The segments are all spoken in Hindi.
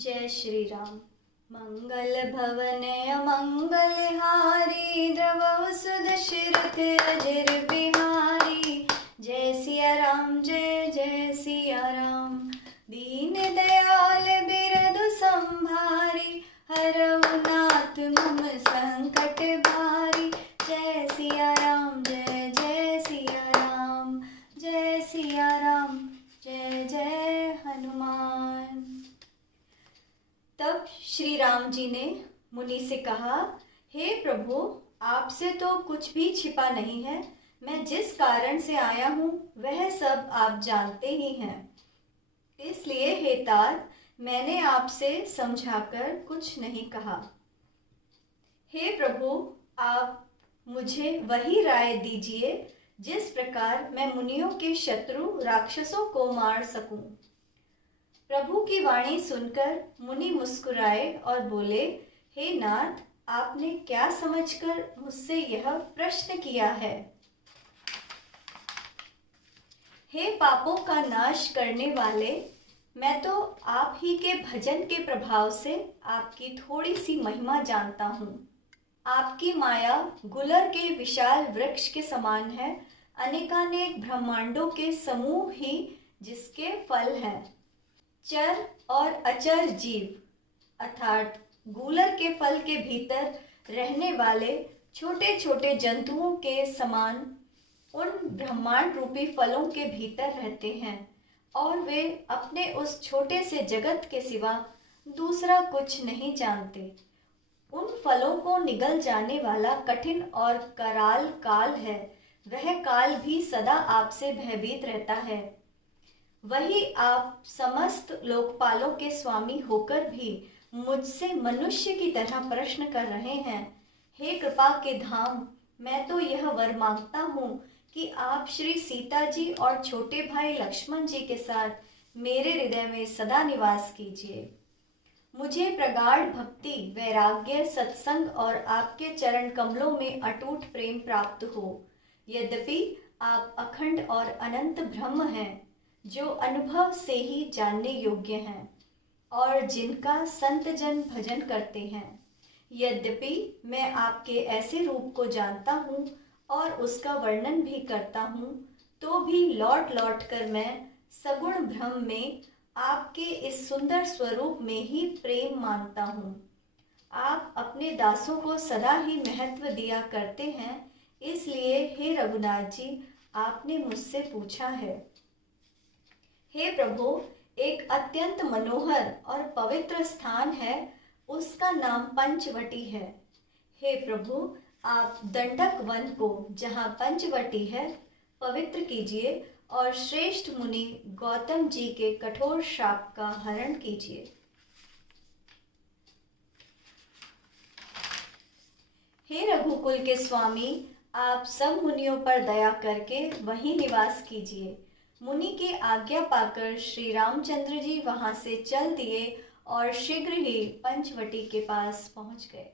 जय श्री राम। मंगल भवन अमंगल हारी, द्रवहु सुध शिरत अजर बिहारी। जय सिया राम, जय जय सिया राम। दीन दयाल बिरधु संभारी, हरहु नाथ मम संकट भारी। जय सिया राम, जय जय सिया राम। जय सिया राम, जय जय हनुमान। तब श्री राम जी ने मुनि से कहा, हे प्रभु, आपसे तो कुछ भी छिपा नहीं है। मैं जिस कारण से आया हूँ वह सब आप जानते ही हैं। इसलिए हे तात, मैंने आपसे समझाकर कुछ नहीं कहा। हे प्रभु, आप मुझे वही राय दीजिए जिस प्रकार मैं मुनियों के शत्रु राक्षसों को मार सकूं। प्रभु की वाणी सुनकर मुनि मुस्कुराए और बोले, हे नाथ, आपने क्या समझकर मुझसे यह प्रश्न किया है? हे पापों का नाश करने वाले, मैं तो आप ही के भजन के प्रभाव से आपकी थोड़ी सी महिमा जानता हूँ। आपकी माया गुलर के विशाल वृक्ष के समान है, अनेकानेक ब्रह्मांडों के समूह ही जिसके फल हैं। चर और अचर जीव अर्थात गूलर के फल के भीतर रहने वाले छोटे छोटे जंतुओं के समान उन ब्रह्मांड रूपी फलों के भीतर रहते हैं और वे अपने उस छोटे से जगत के सिवा दूसरा कुछ नहीं जानते। उन फलों को निगल जाने वाला कठिन और कराल काल है, वह काल भी सदा आपसे भयभीत रहता है। वही आप समस्त लोकपालों के स्वामी होकर भी मुझसे मनुष्य की तरह प्रश्न कर रहे हैं। हे कृपा के धाम, मैं तो यह वर मांगता हूँ कि आप श्री सीता जी और छोटे भाई लक्ष्मण जी के साथ मेरे हृदय में सदा निवास कीजिए। मुझे प्रगाढ़ भक्ति, वैराग्य, सत्संग और आपके चरण कमलों में अटूट प्रेम प्राप्त हो। यद्यपि आप अखंड और अनंत ब्रह्म हैं, जो अनुभव से ही जानने योग्य हैं और जिनका संत जन भजन करते हैं। यद्यपि मैं आपके ऐसे रूप को जानता हूँ और उसका वर्णन भी करता हूँ, तो भी लौट लौट कर मैं सगुण ब्रह्म में आपके इस सुंदर स्वरूप में ही प्रेम मानता हूँ। आप अपने दासों को सदा ही महत्व दिया करते हैं, इसलिए हे रघुनाथ जी, आपने मुझसे पूछा है। हे प्रभु, एक अत्यंत मनोहर और पवित्र स्थान है, उसका नाम पंचवटी है। हे प्रभु, आप दंडक वन को, जहाँ पंचवटी है, पवित्र कीजिए और श्रेष्ठ मुनि गौतम जी के कठोर शाप का हरण कीजिए। हे रघुकुल के स्वामी, आप सब मुनियों पर दया करके वहीं निवास कीजिए। मुनि की आज्ञा पाकर श्री रामचंद्र जी वहां से चल दिए और शीघ्र ही पंचवटी के पास पहुंच गए।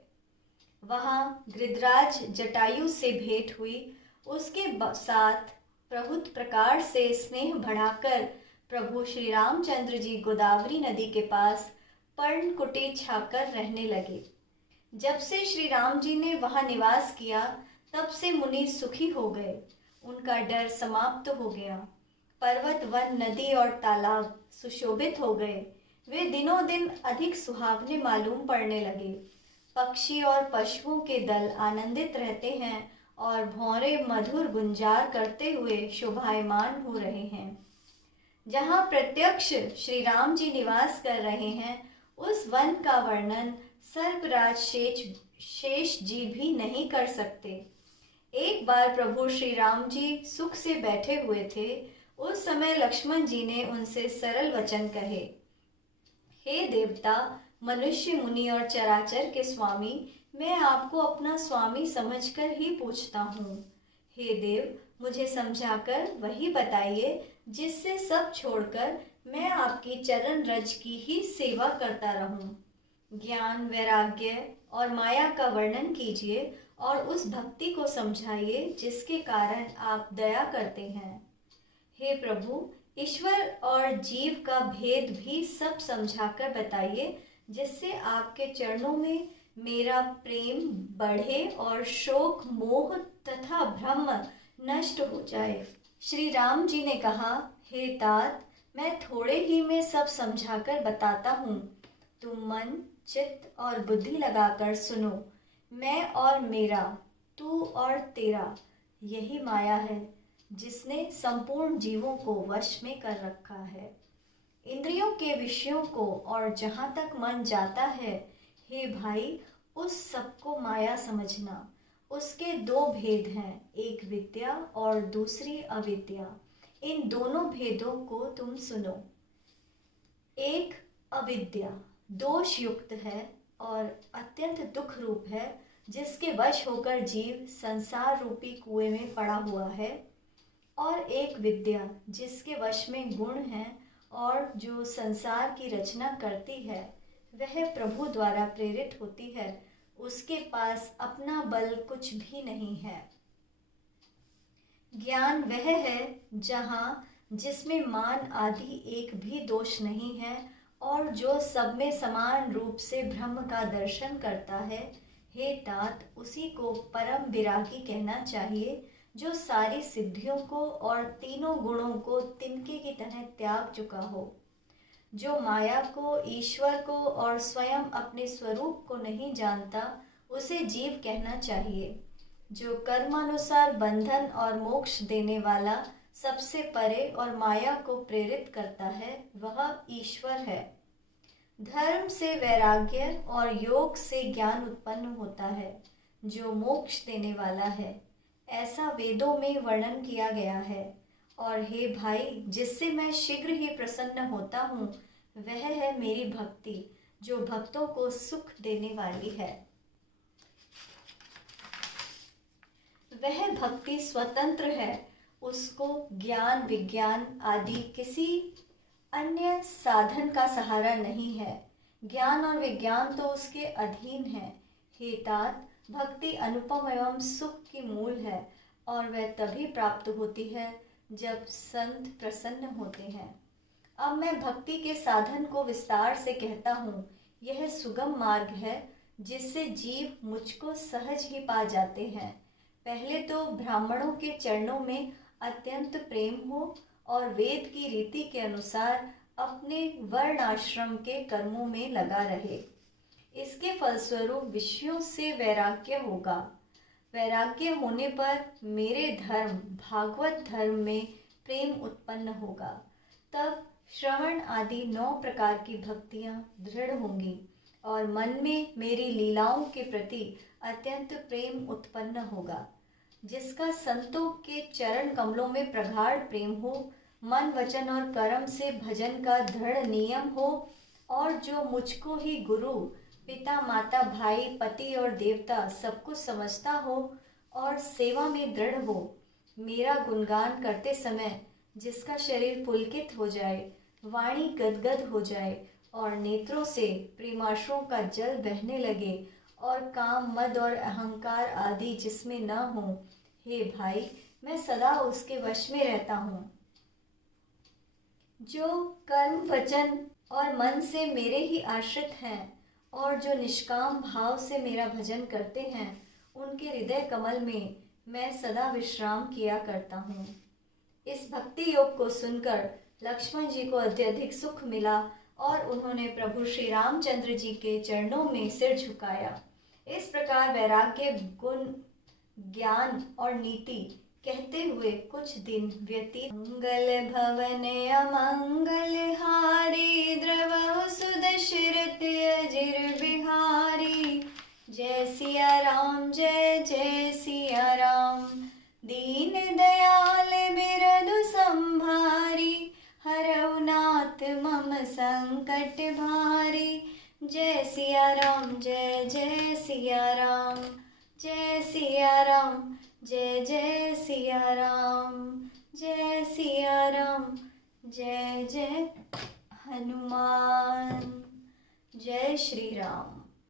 वहां गृधराज जटायु से भेंट हुई। उसके साथ प्रभुत प्रकार से स्नेह बढ़ाकर प्रभु श्री रामचंद्र जी गोदावरी नदी के पास पर्णकुटी छाकर रहने लगे। जब से श्री राम जी ने वहां निवास किया, तब से मुनि सुखी हो गए। उनका डर समाप्त हो गया। पर्वत, वन, नदी और तालाब सुशोभित हो गए। वे दिनों दिन अधिक सुहावने मालूम पड़ने लगे। पक्षी और पशुओं के दल आनंदित रहते हैं और भौरे मधुर गुंजार करते हुए शोभायमान हो रहे हैं। जहाँ प्रत्यक्ष श्री राम जी निवास कर रहे हैं, उस वन का वर्णन सर्पराज शेष जी भी नहीं कर सकते। एक बार प्रभु श्री राम जी सुख से बैठे हुए थे। उस समय लक्ष्मण जी ने उनसे सरल वचन कहे, हे देवता, मनुष्य, मुनि और चराचर के स्वामी, मैं आपको अपना स्वामी समझकर ही पूछता हूँ। हे देव, मुझे समझाकर वही बताइए जिससे सब छोड़कर मैं आपकी चरण रज की ही सेवा करता रहूं। ज्ञान, वैराग्य और माया का वर्णन कीजिए और उस भक्ति को समझाइए जिसके कारण आप दया करते हैं। हे प्रभु, ईश्वर और जीव का भेद भी सब समझाकर बताइए, जिससे आपके चरणों में मेरा प्रेम बढ़े और शोक, मोह तथा भ्रम नष्ट हो जाए। श्री राम जी ने कहा, हे तात, मैं थोड़े ही में सब समझाकर बताता हूँ। तुम मन, चित्त और बुद्धि लगाकर सुनो। मैं और मेरा, तू और तेरा, यही माया है जिसने संपूर्ण जीवों को वश में कर रखा है। इंद्रियों के विषयों को और जहाँ तक मन जाता है, हे भाई, उस सबको माया समझना। उसके दो भेद हैं, एक विद्या और दूसरी अविद्या। इन दोनों भेदों को तुम सुनो। एक अविद्या दोष युक्त है और अत्यंत दुख रूप है, जिसके वश होकर जीव संसार रूपी कुएं में पड़ा हुआ है। और एक विद्या जिसके वश में गुण है और जो संसार की रचना करती है, वह प्रभु द्वारा प्रेरित होती है। उसके पास अपना बल कुछ भी नहीं है। ज्ञान वह है जिसमें मान आदि एक भी दोष नहीं है और जो सब में समान रूप से ब्रह्म का दर्शन करता है। हे तात, उसी को परम विरागी कहना चाहिए, जो सारी सिद्धियों को और तीनों गुणों को तिनके की तरह त्याग चुका हो, जो माया को, ईश्वर को और स्वयं अपने स्वरूप को नहीं जानता, उसे जीव कहना चाहिए। जो कर्मानुसार बंधन और मोक्ष देने वाला, सबसे परे और माया को प्रेरित करता है, वह ईश्वर है। धर्म से वैराग्य और योग से ज्ञान उत्पन्न होता है, जो मोक्ष देने वाला है, ऐसा वेदों में वर्णन किया गया है। और हे भाई, जिससे मैं शीघ्र ही प्रसन्न होता हूँ, वह है मेरी भक्ति, जो भक्तों को सुख देने वाली है। वह भक्ति स्वतंत्र है, उसको ज्ञान, विज्ञान आदि किसी अन्य साधन का सहारा नहीं है। ज्ञान और विज्ञान तो उसके अधीन है। हे तात, भक्ति अनुपम एवं सुख की मूल है और वह तभी प्राप्त होती है जब संत प्रसन्न होते हैं। अब मैं भक्ति के साधन को विस्तार से कहता हूँ। यह सुगम मार्ग है जिससे जीव मुझको सहज ही पा जाते हैं। पहले तो ब्राह्मणों के चरणों में अत्यंत प्रेम हो और वेद की रीति के अनुसार अपने वर्ण आश्रम के कर्मों में लगा रहे। इसके फलस्वरूप विषयों से वैराग्य होगा। वैराग्य होने पर मेरे धर्म, भागवत धर्म में प्रेम उत्पन्न होगा। तब श्रवण आदि 9 प्रकार की भक्तियां दृढ़ होंगी और मन में मेरी लीलाओं के प्रति अत्यंत प्रेम उत्पन्न होगा। जिसका संतों के चरण कमलों में प्रगाढ़ प्रेम हो, मन, वचन और कर्म से भजन का दृढ़ नियम हो और जो मुझको ही गुरु, पिता, माता, भाई, पति और देवता सब कुछ समझता हो और सेवा में दृढ़ हो, मेरा गुणगान करते समय जिसका शरीर पुलकित हो जाए, वाणी गदगद हो जाए और नेत्रों से प्रेमाश्रुओं का जल बहने लगे और काम, मद और अहंकार आदि जिसमें न हो, हे भाई, मैं सदा उसके वश में रहता हूँ। जो कर्म, वचन और मन से मेरे ही आश्रित हैं और जो निष्काम भाव से मेरा भजन करते हैं, उनके हृदय कमल में मैं सदा विश्राम किया करता हूँ। इस भक्ति योग को सुनकर लक्ष्मण जी को अत्यधिक सुख मिला और उन्होंने प्रभु श्री रामचंद्र जी के चरणों में सिर झुकाया। इस प्रकार वैराग्य, गुण, ज्ञान और नीति कहते हुए कुछ दिन व्यतीत। मंगल भवन अमंगल हारी, द्रवहु सुदशरथ अजिर बिहारी। जय सिया राम, जय जय सिया राम। दीन दयाल बिरधु संभारी, हरऊ नाथ मम संकट भारी। जय सिया राम, जय जय सिया राम। जय सिया राम, जय जय सिया राम। जय सिया राम, जय जय हनुमान। जय श्री राम।